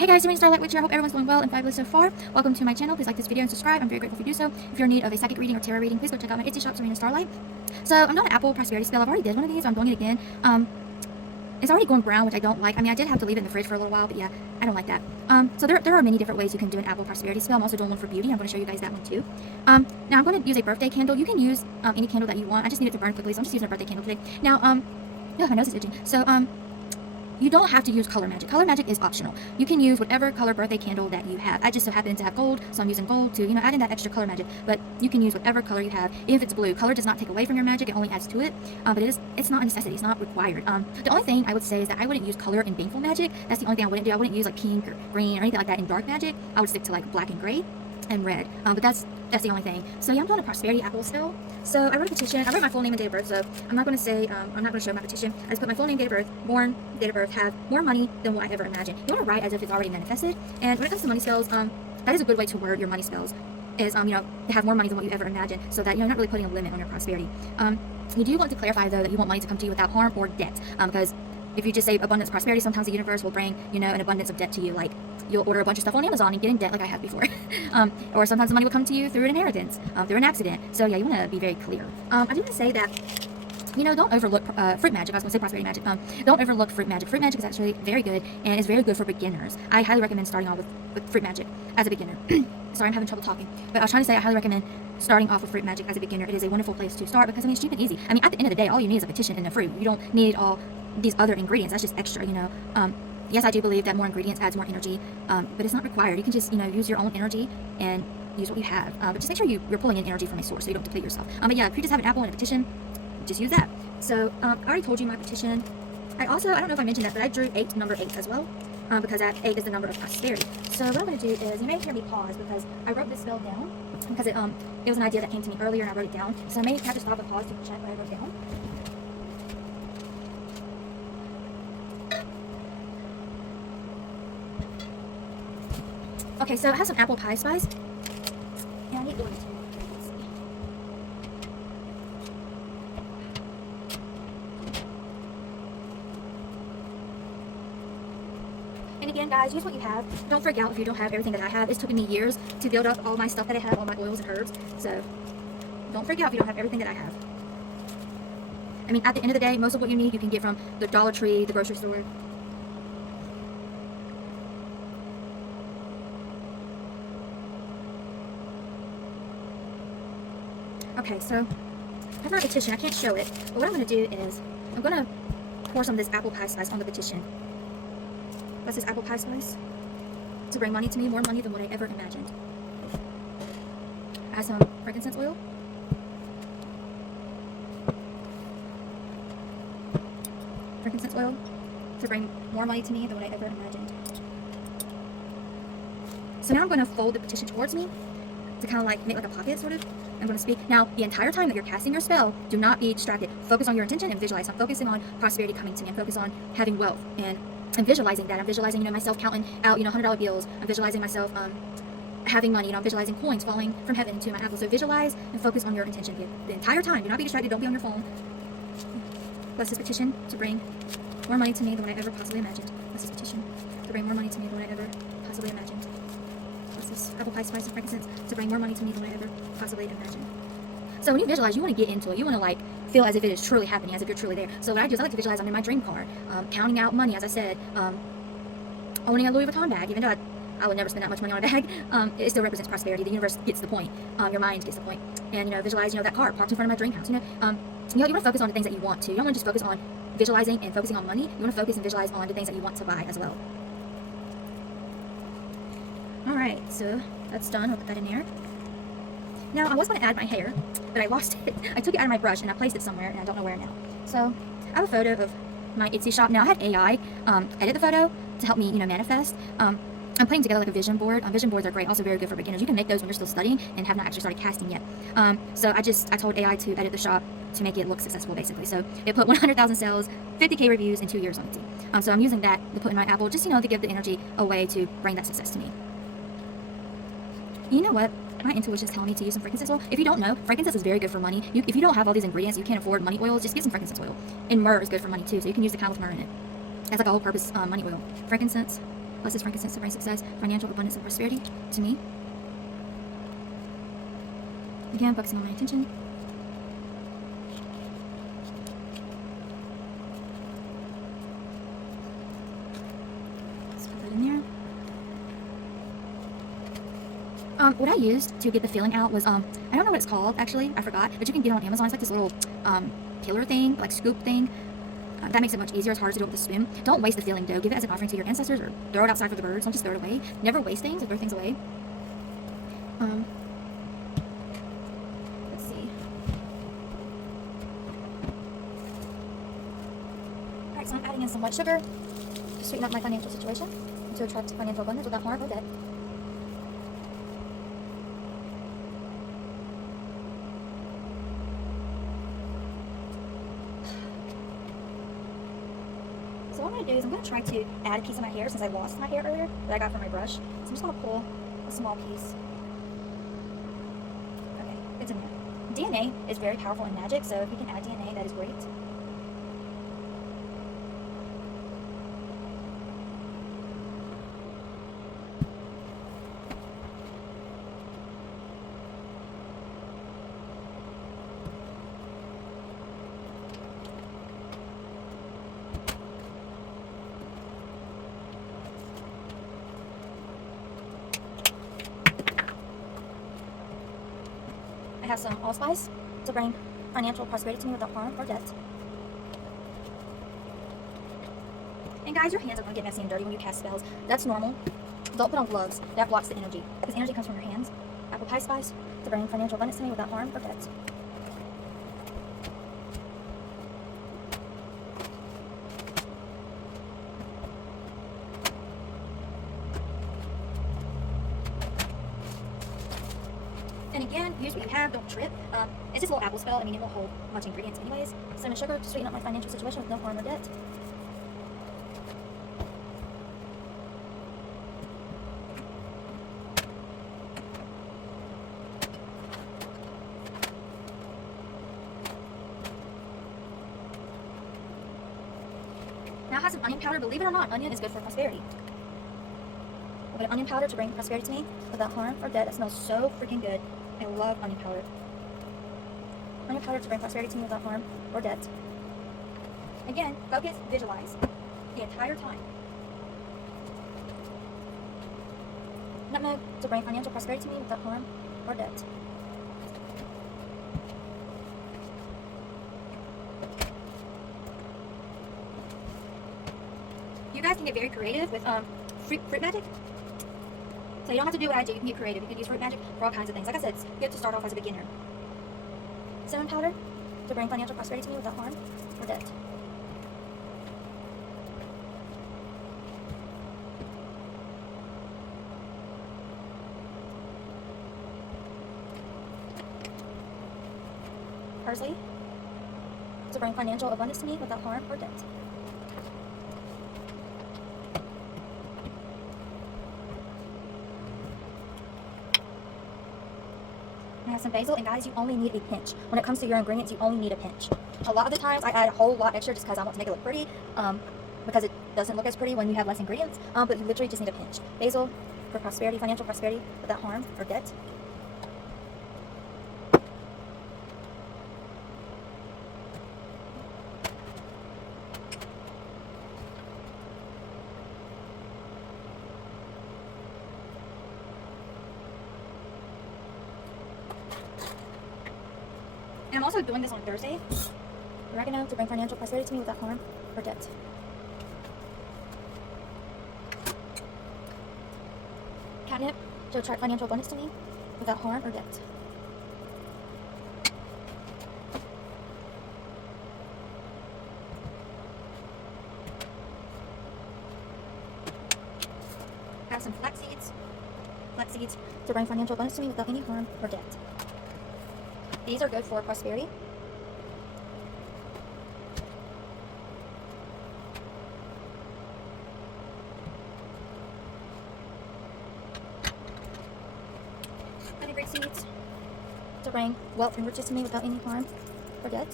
Hey guys, doing Starlight Witchy. I hope everyone's doing well and fabulous so far. Welcome to my channel. Please like this video and subscribe. I'm very grateful if you do so. If you're in need of a psychic reading or tarot reading, please go check out my Etsy shop, Serena Starlight. So I'm doing an Apple prosperity spell. I've already did one of these. I'm doing it again. It's already going brown, which I don't like. I mean, I did have to leave it in the fridge for a little while, but yeah, I don't like that. So there are many different ways you can do an Apple prosperity spell. I'm also doing one for beauty. I'm going to show you guys that one too. Now I'm going to use a birthday candle. You can use any candle that you want. I just need it to burn quickly, so I'm just using a birthday candle today. Now, yeah, my nose is itching. So, you don't have to use color magic. Color magic is optional. You can use whatever color birthday candle that you have. I just so happen to have gold, so I'm using gold to, add in that extra color magic. But you can use whatever color you have. If it's blue, color does not take away from your magic, it only adds to it. But it's not a necessity, it's not required. The only thing I would say is that I wouldn't use color in baneful magic. That's the only thing I wouldn't do. I wouldn't use like pink or green or anything like that in dark magic. I would stick to like black and gray and red. But that's the only thing. So yeah, I'm doing a prosperity apple spell. So I wrote a petition. I wrote my full name and date of birth, so I'm not going to say, I'm not going to show my petition. I just put my full name, date of birth, born, date of birth, have more money than what I ever imagined. You want to write as if it's already manifested. And when it comes to money spells, that is a good way to word your money spells, is, to have more money than what you ever imagined, so that you're not really putting a limit on your prosperity. You do want to clarify, though, that you want money to come to you without harm or debt, because if you just say abundance prosperity, sometimes the universe will bring, an abundance of debt to you. Like, you'll order a bunch of stuff on Amazon and get in debt like I have before. Or sometimes the money will come to you through an inheritance, through an accident. So yeah, you want to be very clear. I do want to say that, don't overlook fruit magic. I was going to say prosperity magic. Don't overlook fruit magic. Fruit magic is actually very good, and it's very good for beginners. I highly recommend starting off with fruit magic as a beginner. Sorry, I'm having trouble talking. But I was trying to say I highly recommend starting off with fruit magic as a beginner. It is a wonderful place to start because, it's cheap and easy. At the end of the day, all you need is a petition and a fruit. You don't need all these other ingredients. That's just extra, Yes, I do believe that more ingredients adds more energy, but it's not required. You can just, use your own energy and use what you have. But just make sure you're pulling in energy from a source so you don't deplete yourself. But yeah, if you just have an apple and a petition, just use that. So I already told you my petition. I don't know if I mentioned that, but I drew number 8 as well, because that 8 is the number of prosperity. So what I'm going to do is, you may hear me pause because I wrote this spell down because it was an idea that came to me earlier and I wrote it down. So I may have to stop and pause to check what I wrote down. Okay, so it has some apple pie spice. And I need orange too. Let's see. And again, guys, use what you have. Don't freak out if you don't have everything that I have. It's taken me years to build up all my stuff that I have, all my oils and herbs. So don't freak out if you don't have everything that I have. At the end of the day, most of what you need you can get from the Dollar Tree, the grocery store. Okay, so I have my petition. I can't show it, but what I'm going to do is I'm going to pour some of this apple pie spice on the petition. What's this apple pie spice? To bring money to me, more money than what I ever imagined. I have some frankincense oil. Frankincense oil to bring more money to me than what I ever imagined. So now I'm going to fold the petition towards me to kind of like make like a pocket, sort of. I'm going to speak. Now, the entire time that you're casting your spell, do not be distracted. Focus on your intention and visualize. I'm focusing on prosperity coming to me. I'm focused on having wealth and visualizing that. I'm visualizing, myself counting out, $100 bills. I'm visualizing myself having money. I'm visualizing coins falling from heaven into my apple. So visualize and focus on your intention here the entire time. Do not be distracted. Don't be on your phone. Bless this petition to bring more money to me than what I ever possibly imagined. Bless this petition to bring more money to me than what I ever possibly imagined. This apple pie spice and frankincense to bring more money to me than I ever possibly imagined. So when you visualize, you want to get into it. You want to feel as if it is truly happening, as if you're truly there. So what I do is I like to visualize I'm in my dream car, counting out money, as I said, owning a Louis Vuitton bag, even though I would never spend that much money on a bag. It still represents prosperity. The universe gets the point. Your mind gets the point. And visualize that car parked in front of my dream house. You want to focus on the things that you want to. You don't want to just focus on visualizing and focusing on money. You want to focus and visualize on the things that you want to buy as well. Alright, so that's done. I'll put that in there. Now, I was going to add my hair, but I lost it. I took it out of my brush and I placed it somewhere, and I don't know where now. So, I have a photo of my Etsy shop. Now, I had AI edit the photo to help me, manifest. I'm putting together like a vision board. Vision boards are great, also very good for beginners. You can make those when you're still studying and have not actually started casting yet. So I told AI to edit the shop to make it look successful, basically. So it put 100,000 sales, 50K reviews, and 2 years on Etsy. So I'm using that to put in my apple, just, to give the energy a way to bring that success to me. You know what? My intuition is telling me to use some frankincense oil. If you don't know, frankincense is very good for money. If you don't have all these ingredients, you can't afford money oils, just get some frankincense oil. And myrrh is good for money too, so you can use the kind with myrrh in it. It's like a whole-purpose money oil. Frankincense blesses, frankincense, to bring success, financial abundance, and prosperity to me. Again, focusing on my intention. Let's put that in there. What I used to get the feeling out was, I don't know what it's called, actually, I forgot, but you can get it on Amazon. It's like this little, pillar thing, like scoop thing. That makes it much easier. It's harder to do it with a spoon. Don't waste the filling dough. Give it as an offering to your ancestors, or throw it outside for the birds. Don't just throw it away. Never waste things or throw things away. Let's see. Alright, so I'm adding in some white sugar to sweeten up my financial situation and to attract financial abundance without harm or debt. So what I'm going to do is I'm going to try to add a piece of my hair, since I lost my hair earlier that I got from my brush. So I'm just going to pull a small piece. Okay, it's in there. DNA is very powerful in magic, so if you can add DNA, that is great. I have some allspice to bring financial prosperity to me without harm or debt. And guys, your hands are going to get messy and dirty when you cast spells. That's normal. Don't put on gloves. That blocks the energy, because energy comes from your hands. Apple pie spice to bring financial abundance to me without harm or debt. And again, use what you have, don't trip. It's just a little apple spell. I mean, it won't hold much ingredients anyways. Cinnamon sugar to sweeten up my financial situation with no harm or debt. Now I have some onion powder. Believe it or not, onion is good for prosperity. A bit of onion powder to bring prosperity to me without harm or debt. That smells so freaking good. I love onion powder. Onion powder to bring prosperity to me without harm or debt. Again, focus, visualize the entire time. Nutmeg to bring financial prosperity to me without harm or debt. You guys can get very creative with fruit magic. So you don't have to do what I do. You can get creative. You can use fruit magic for all kinds of things. Like I said, it's good to start off as a beginner. Cinnamon powder to bring financial prosperity to me without harm or debt. Parsley to bring financial abundance to me without harm or debt. I have some basil, and guys, you only need a pinch. When it comes to your ingredients, you only need a pinch. A lot of the times I add a whole lot extra just because I want to make it look pretty, because it doesn't look as pretty when you have less ingredients, but you literally just need a pinch. Basil for prosperity, financial prosperity without harm or debt. And I'm also doing this on Thursday. Oregano to bring financial prosperity to me without harm or debt. Catnip to attract financial abundance to me without harm or debt. I have some flax seeds to bring financial abundance to me without any harm or debt. These are good for prosperity. Fenugreek seeds to bring wealth and riches to me without any harm or debt.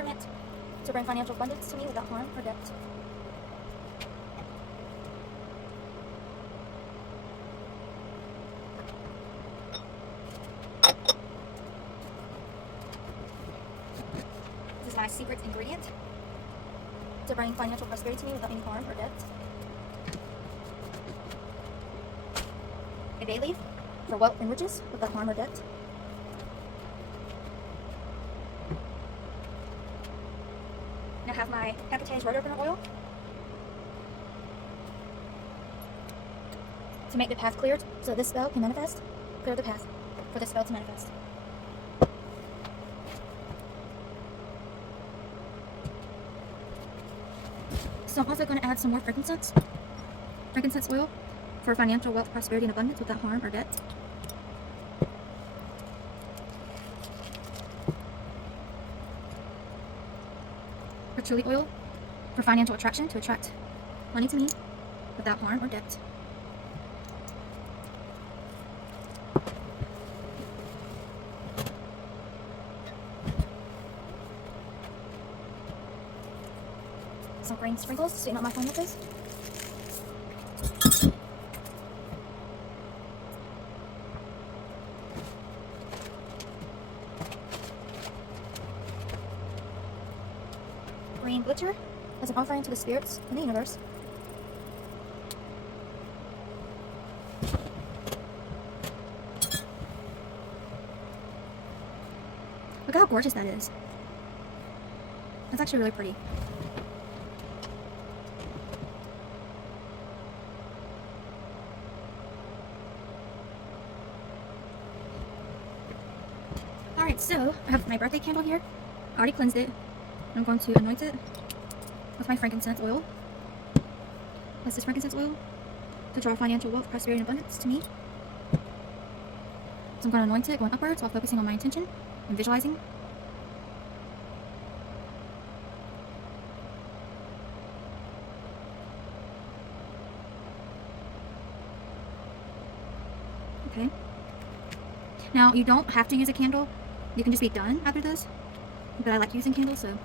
sacrament to bring financial abundance to me without harm or debt. This is my secret ingredient to bring financial prosperity to me without any harm or debt. A bay leaf for wealth and riches without harm or debt. Now I have my Hecatae's road opener oil to make the path cleared so this spell can manifest. Clear the path for this spell to manifest. So I'm also going to add some more frankincense oil for financial wealth, prosperity, and abundance without harm or debt. Patchouli oil for financial attraction to attract money to me without harm or debt. Some green sprinkles to sweeten up my finances. Green glitter as an offering to the spirits in the universe. Look how gorgeous that is. That's actually really pretty. Alright, so I have my birthday candle here. I already cleansed it. I'm going to anoint it with my frankincense oil. That's this frankincense oil to draw financial wealth, prosperity, and abundance to me. So I'm going to anoint it going upwards while focusing on my intention and visualizing. Okay. Now, you don't have to use a candle. You can just be done after this. But I like using candles, so.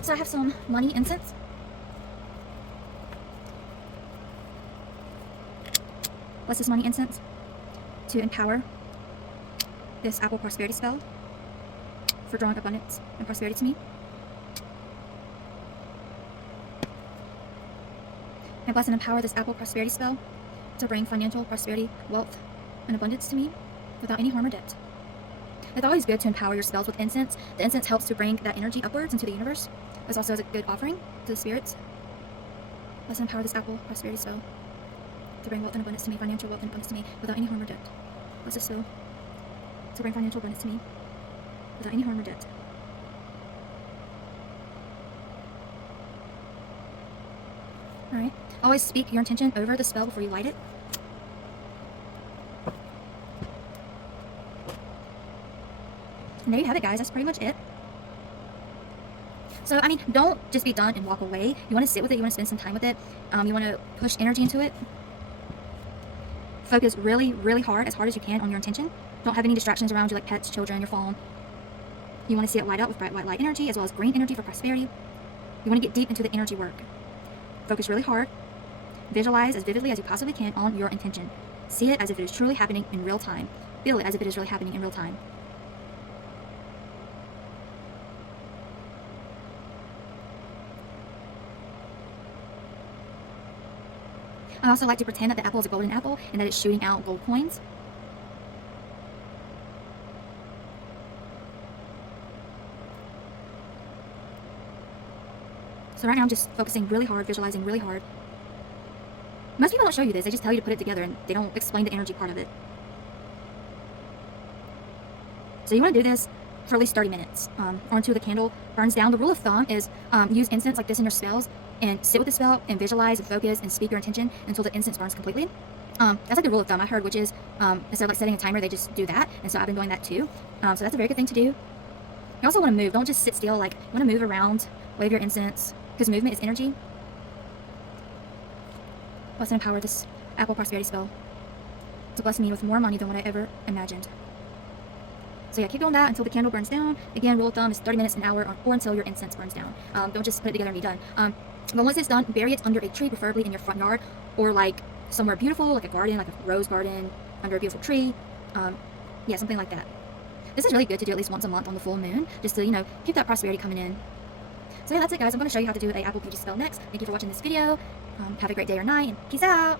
So I have some money incense. What's this money incense? To empower this apple prosperity spell for drawing abundance and prosperity to me. I bless and empower this apple prosperity spell to bring financial prosperity, wealth, and abundance to me without any harm or debt. It's always good to empower your spells with incense. The incense helps to bring that energy upwards into the universe. It's also a good offering to the spirits. Bless and empower this apple prosperity spell to bring wealth and abundance to me, financial wealth and abundance to me without any harm or debt. Bless this spell to bring financial abundance to me without any harm or debt. Alright. Always speak your intention over the spell before you light it. And there you have it, guys. That's pretty much it. So, I mean, don't just be done and walk away. You want to sit with it. You want to spend some time with it. You want to push energy into it. Focus really, really hard, as hard as you can on your intention. Don't have any distractions around you like pets, children, your phone. You want to see it light up with bright white light energy as well as green energy for prosperity. You want to get deep into the energy work. Focus really hard. Visualize as vividly as you possibly can on your intention. See it as if it is truly happening in real time. Feel it as if it is really happening in real time. I also like to pretend that the apple is a golden apple and that it's shooting out gold coins. So right now I'm just focusing really hard, visualizing really hard. Most people don't show you this, they just tell you to put it together and they don't explain the energy part of it. So you want to do this for at least 30 minutes or until the candle burns down. The rule of thumb is use incense like this in your spells and sit with the spell and visualize and focus and speak your intention until the incense burns completely. That's like the rule of thumb. I heard witches, instead of like setting a timer, they just do that. And so I've been doing that too. So that's a very good thing to do. You also want to move. Don't just sit still. Like, you want to move around, wave your incense, because movement is energy. Bless and empower this apple prosperity spell to bless me with more money than what I ever imagined. So yeah, keep doing that until the candle burns down. Again, rule of thumb is 30 minutes, an hour, or until your incense burns down. Don't just put it together and be done. But once it's done, bury it under a tree, preferably in your front yard, or like somewhere beautiful, like a garden, like a rose garden, under a beautiful tree. Yeah, something like that. This is really good to do at least once a month on the full moon, just to, you know, keep that prosperity coming in. So yeah, that's it, guys. I'm going to show you how to do a apple PG spell next. Thank you for watching this video. Have a great day or night, and peace out!